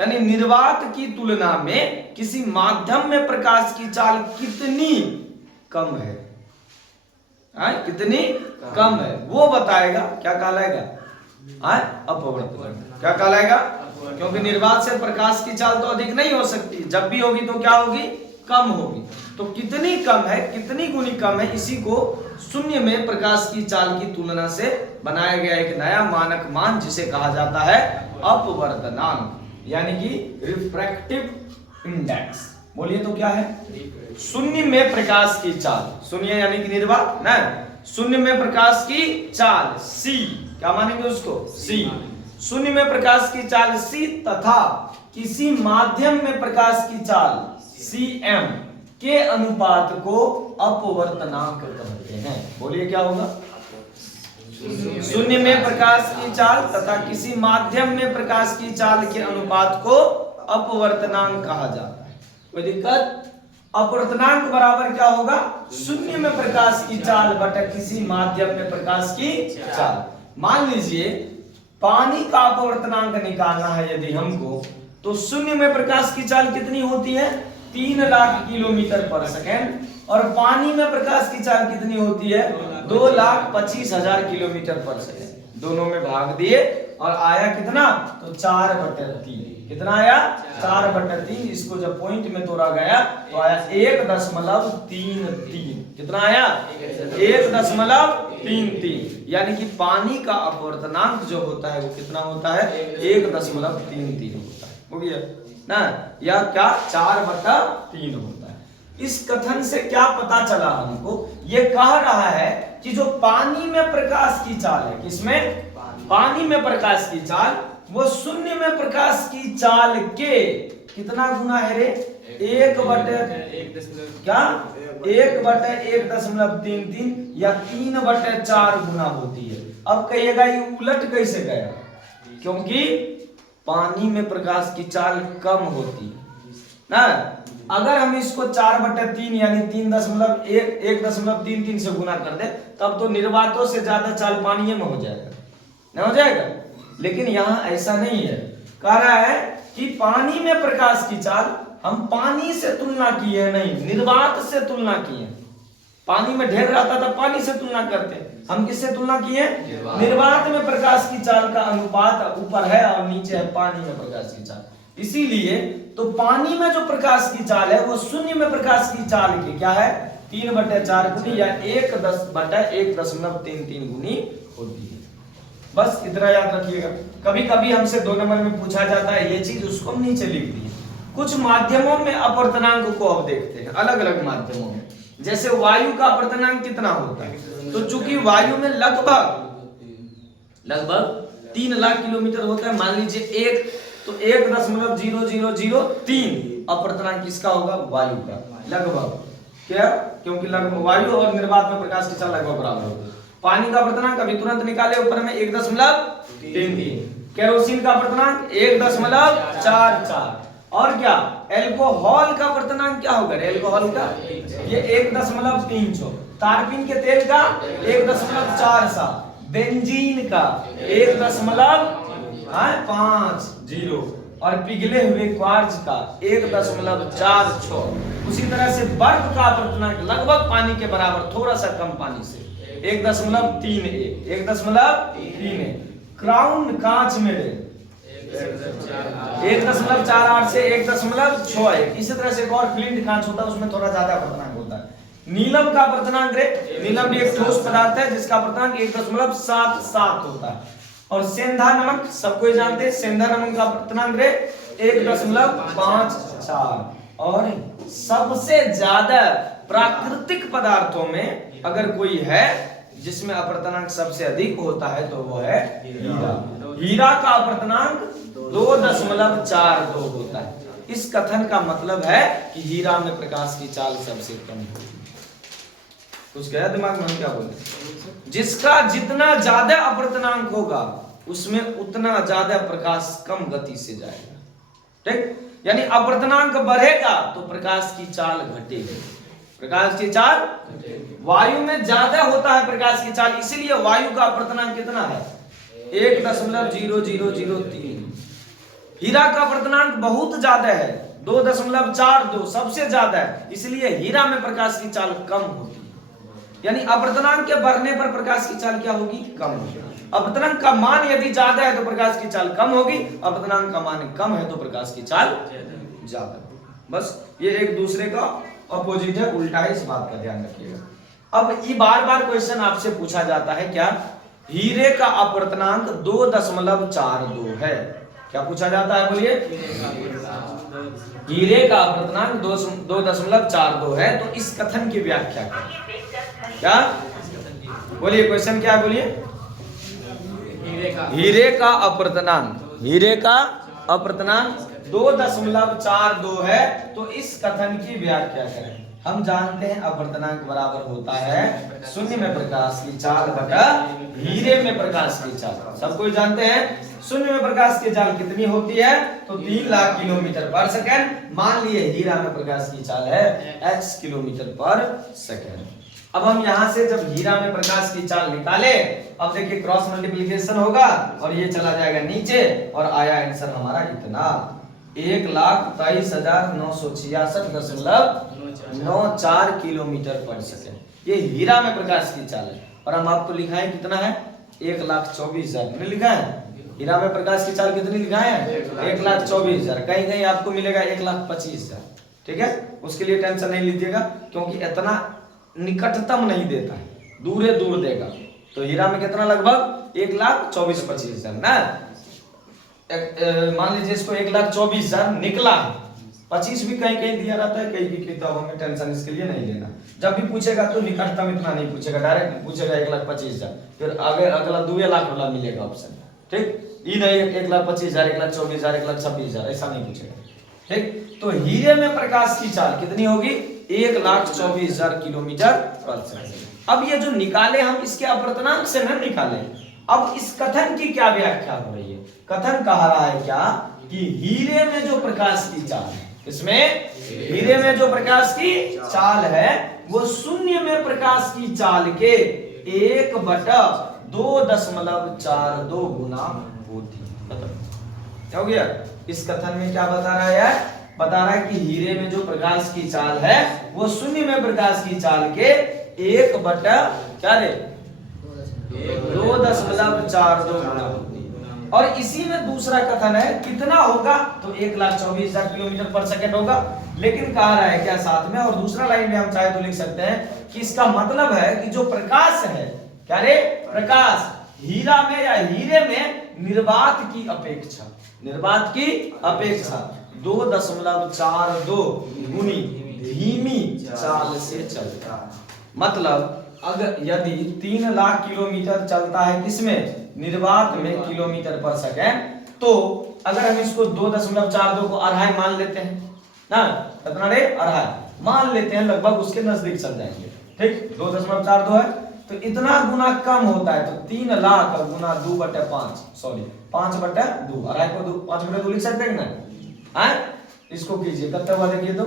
यानी निर्वात की तुलना में किसी माध्यम में प्रकाश की चाल कितनी कम है, कितनी कम है वो बताएगा। क्या कहलाएगा? अपवर्तनांक। क्या कहलाएगा? क्योंकि निर्वात से प्रकाश की चाल तो अधिक नहीं हो सकती, जब भी होगी तो क्या होगी? कम होगी। तो कितनी कम है, कितनी गुनी कम है, इसी को शून्य में प्रकाश की चाल की तुलना से बनाया गया एक नया मानक मान, जिसे कहा जाता है अपवर्तनांक, यानी कि रिफ्रैक्टिव इंडेक्स। बोलिए तो क्या है? शून्य में प्रकाश की चाल, शून्य यानी कि निर्वात ना, शून्य में प्रकाश की चाल c, क्या मानेंगे उसको? c। शून्य में प्रकाश की चाल c तथा किसी माध्यम में प्रकाश की चाल cm के अनुपात को अपवर्तनांक कहते हैं। बोलिए क्या होगा? शून्य में प्रकाश की चाल तथा किसी माध्यम में प्रकाश की चाल के अनुपात को अपवर्तनांक कहा जाता है। कोई दिक्कत? अपवर्तनांक बराबर क्या होगा? शून्य में प्रकाश की चाल बटा किसी माध्यम में प्रकाश की चाल। मान लीजिए पानी का अपवर्तनांक निकालना है यदि हमको, तो शून्य में प्रकाश की चाल कितनी होती है? 3 लाख किलोमीटर पर सेकेंड, और पानी में प्रकाश की चाल कितनी होती है? 2,25,000 किलोमीटर पर सेकेंड। दोनों में भाग दिए और आया कितना? तो 4/3। कितना आया? 4/3। इसको जब पॉइंट में तोड़ा गया तो आया 1.33। कितना आया? 1.33। यानी कि पानी का अपवर्तनांक जो होता है वो कितना होता है? 1.33 होता है। हो गया ना? या क्या 4/3 होता है। इस कथन से क्या पता चला हमको? ये कह रहा है कि जो पानी में प्रकाश की चाल है, किसमें? पानी में प्रकाश की चाल, वो शून्य में प्रकाश की चाल के कितना गुना है रे? 1/1.33 या 3/4 गुना होती है। अब कहिएगा ये उलट कैसे गया? क्योंकि पानी में प्रकाश की चाल कम होती है ना। अगर हम इसको 4/3 यानी 1.33 से गुना कर दे, तब तो निर्वातों से ज्यादा चाल पानी में हो जाएगा, ना हो जाएगा? लेकिन यहाँ ऐसा नहीं है। कह रहा है कि पानी में प्रकाश की चाल हम पानी से तुलना किए नहीं, निर्वात से तुलना किए। पानी में ढेर रहता था, पानी से तुलना करते, हम किससे तुलना किए? निर्वात में प्रकाश की चाल का अनुपात ऊपर है और नीचे है पानी में प्रकाश की चाल। इसीलिए तो पानी में जो प्रकाश की चाल है वो शून्य में प्रकाश की चाल की क्या है? 3/4 गुनी या 1/1.33 गुनी होती है। बस इतना याद रखिएगा। कभी कभी हमसे 2 नंबर में पूछा जाता है ये चीज, उसको हम नीचे लिख दिए। कुछ माध्यमों में अपवर्तनांक को अब देखते हैं, अलग अलग माध्यमों में। जैसे वायु का अपवर्तनांक कितना होता है? तो चूंकि वायु में लगभग 3 लाख किलोमीटर होता है, मान लीजिए 1, तो 1.0003 अपवर्तनांक किसका होगा? वायु का। लगभग क्या? क्योंकि लगभग वायु और निर्वात में प्रकाश की चाल लगभग बराबर होती है। पानी का अपवर्तनांक अभी तुरंत निकाले, ऊपर में 1.33। केरोसिन का अपवर्तनांक 1.44। और क्या? एल्कोहल का अपवर्तनांक क्या होगा? एल्कोहल का ये 1.34। तारपीन के तेल का 1.47। बेंजीन का 1.50 और पिघले हुए क्वार्ट्ज का 1.46। उसी तरह से बर्फ का अपवर्तनांक लगभग पानी के बराबर, थोड़ा सा कम पानी से 1.31। क्राउन कांच में 1.48 से 1.61। इसी तरह से एक और फ्लिंट कांच होता है, उसमें थोड़ा ज्यादा अपवर्तनांक होता है। नीलम का अपवर्तनांक नीलम भी एक ठोस पदार्थ है जिसका अपवर्तनांक 1.77 होता है। और सेंधा नमक सबको जानते हैं, सेंधा नमक का अपवर्तनांक 1.54। और सबसे ज्यादा प्राकृतिक पदार्थों में अगर कोई है जिसमें अपवर्तनांक सबसे अधिक होता है तो वो है हीरा। हीरा का अपवर्तनांक 2.42 होता है। इस कथन का मतलब है कि हीरा में प्रकाश की चाल सबसे कम होती है। कुछ गया दिमाग में? हम क्या बोले? जिसका जितना ज्यादा अपवर्तनांक होगा उसमें उतना ज्यादा प्रकाश कम गति से जाएगा। ठीक? यानी अपवर्तनांक बढ़ेगा तो प्रकाश की चाल घटेगी। प्रकाश की चाल वायु में ज्यादा होता है प्रकाश की चाल, इसीलिए वायु का अपवर्तनांक कितना है? 1.0003। हीरा का अपवर्तनांक बहुत ज्यादा है, 2.42 सबसे ज्यादा है, इसलिए हीरा में प्रकाश की चाल कम होती है। यानी अपवर्तनांक के बढ़ने पर प्रकाश की चाल क्या होगी? कम होगी। अपवर्तनांक का मान यदि ज्यादा है तो प्रकाश की चाल कम होगी, अपवर्तनांक का मान कम है तो प्रकाश की चाल ज्यादा। बस ये एक दूसरे का अपोजिट है, उल्टा है, इस बात का ध्यान रखिएगा। अब ये बार बार क्वेश्चन आपसे पूछा जाता है, क्या हीरे का अपवर्तनांक 2.42 है, क्या पूछा जाता है? बोलिए। हीरे का अपवर्तनांक 2.42 है, तो इस कथन की व्याख्या करें। क्या बोलिए, क्वेश्चन क्या है? बोलिए। हीरे का अपवर्तनांक 2.42 है, तो इस कथन की व्याख्या करें। हम जानते हैं अपवर्तनांक बराबर होता है शून्य में प्रकाश की चाल बटा हीरे में प्रकाश की चाल। सब कोई जानते हैं शून्य में प्रकाश की चाल कितनी होती है? तो 3 लाख किलोमीटर पर सेकंड। मान लिए हीरा में प्रकाश की चाल है x किलोमीटर पर सेकंड। अब हम यहां से जब हीरा में प्रकाश की चाल निकाले, अब देखिए क्रॉस मल्टीप्लिकेशन होगा और ये चला जाएगा नीचे और आया आंसर हमारा इतना 1,23,966.94 किलोमीटर पर सेकंड। ये हीरा में प्रकाश की चाल है। और हम आपको लिखा है कितना है? 1,24,000 लिखा है। हीरा में प्रकाश की चाल कितनी लिखा है? 1,24,000। कहीं कहीं आपको मिलेगा 1,25,000। ठीक है, उसके लिए टेंशन नहीं लीजिएगा, क्योंकि इतना निकटतम नहीं देता है, दूरे दूर देगा। तो हीरा में कितना? लगभग 1,24,25,000 ना। मान लीजिए इसको 1,24,000 निकला है, 25 भी कहीं कहीं दिया रहता है, कई की किताबों में, टेंशन इसके लिए नहीं लेना। जब भी पूछेगा तो निकटतम इतना नहीं पूछेगा, डायरेक्ट पूछेगा 1,25,000, फिर आगे अगला 2 लाख वाला मिलेगा ऑप्शन। ठीक, ये नहीं 1,25,000, 1,24,000, 1,26,000 ऐसा नहीं पूछेगा। ठीक, तो हीरे में प्रकाश की चाल कितनी होगी? 1,24,000 किलोमीटर पर सेकंड। अब ये जो निकाले हम, इसके अपवर्तनांक से न निकाले। अब इस कथन की क्या व्याख्या हो रही है? कथन कह रहा है क्या कि हीरे में जो प्रकाश की चाल है, इसमें हीरे में जो प्रकाश की चाल है वो शून्य में प्रकाश की चाल के 1/2.42 गुना होती है। क्या हो गया? इस कथन में क्या बता रहा है? बता रहा है कि हीरे में जो प्रकाश की चाल है वो शून्य में प्रकाश की चाल के 1/2.42 गुना होती है। और इसी में दूसरा कथन है कितना होगा? तो 1,24,000 किलोमीटर पर सेकंड होगा। लेकिन कह रहा है क्या साथ में, और दूसरा लाइन में हम चाहे तो लिख सकते हैं कि इसका मतलब है कि जो प्रकाश है, क्या रे? प्रकाश हीरा में या हीरे में निर्वात की अपेक्षा 2.42 गुनी धीमी चाल से चलता है। मतलब अगर यदि 3 लाख किलोमीटर चलता है किसमें? निर्वात में, किलोमीटर पर सेकंड, तो अगर हम इसको 2.42 को अढ़ाई मान लेते हैं ना, कितना रे? अढ़ाई मान लेते हैं, लगभग उसके नजदीक चल जाएंगे। ठीक, 2.42 है तो इतना गुना कम होता है, तो 3 लाख गुना 2/5, सॉरी 5/2, अढ़ाई को 5/2 लिख सकते हैं ना? इसको कीजिए, कितना हुआ देखिए तो,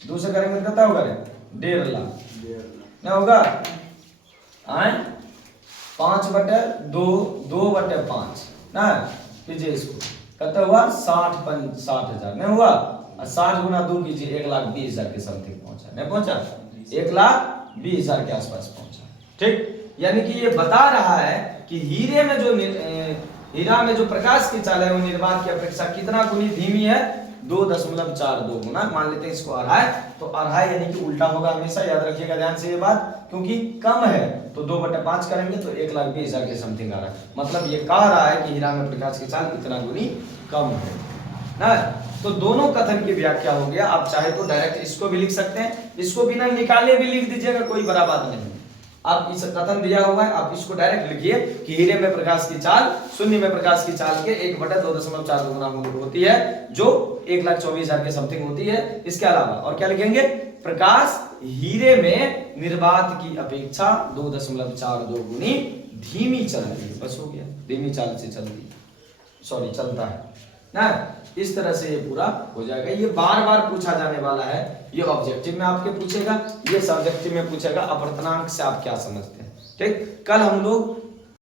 2 से करेंगे कितना होगा? 1.5 लाख क्या होगा? 5/2, 2/5 ना, कीजिए इसको, कितना हुआ? 60,000 नहीं हुआ? 60 गुना 2 कीजिए, 1,20,000 के समथिंग पहुंचा, नहीं पहुंचा? 1,20,000 के आसपास पहुंचा। ठीक, यानी कि ये बता रहा है कि हीरा में जो प्रकाश की चाल है वो निर्वात की अपेक्षा कितना गुनी धीमी है? 2.42 गुना। मान लेते हैं इसको अढ़ाई, तो अढ़ाई यानी कि उल्टा होगा हमेशा, याद रखिएगा ध्यान से ये बात, क्योंकि कम है तो 2/5 करेंगे तो 1,20,000 के समथिंग आ रहा है। मतलब ये कह रहा है कि हीरा में प्रकाश की चाल कितना गुनी कम है ना। तो दोनों कथन की व्याख्या हो गया। आप चाहे तो डायरेक्ट इसको भी लिख सकते हैं, इसको बिना निकाले भी लिख दीजिएगा, कोई बड़ा बात नहीं। आप इस कथन दिया हुआ है, आप इसको डायरेक्ट लिखिए कि हीरे में प्रकाश की चाल शून्य में प्रकाश की चाल के 1/2.42 गुना होती है, जो 1,24,000 के समथिंग होती है। इसके अलावा और क्या लिखेंगे? प्रकाश हीरे में निर्वात की अपेक्षा 2.42 गुनी धीमी चलती है। बस हो गया, धीमी चाल से चलती है, सॉरी चलता है ना। इस तरह से ये पूरा हो जाएगा। ये बार बार पूछा जाने वाला है, ये ऑब्जेक्टिव में आपके पूछेगा, ये सब्जेक्टिव में पूछेगा अपवर्तनांक से आप क्या समझते हैं। ठीक, कल हम लोग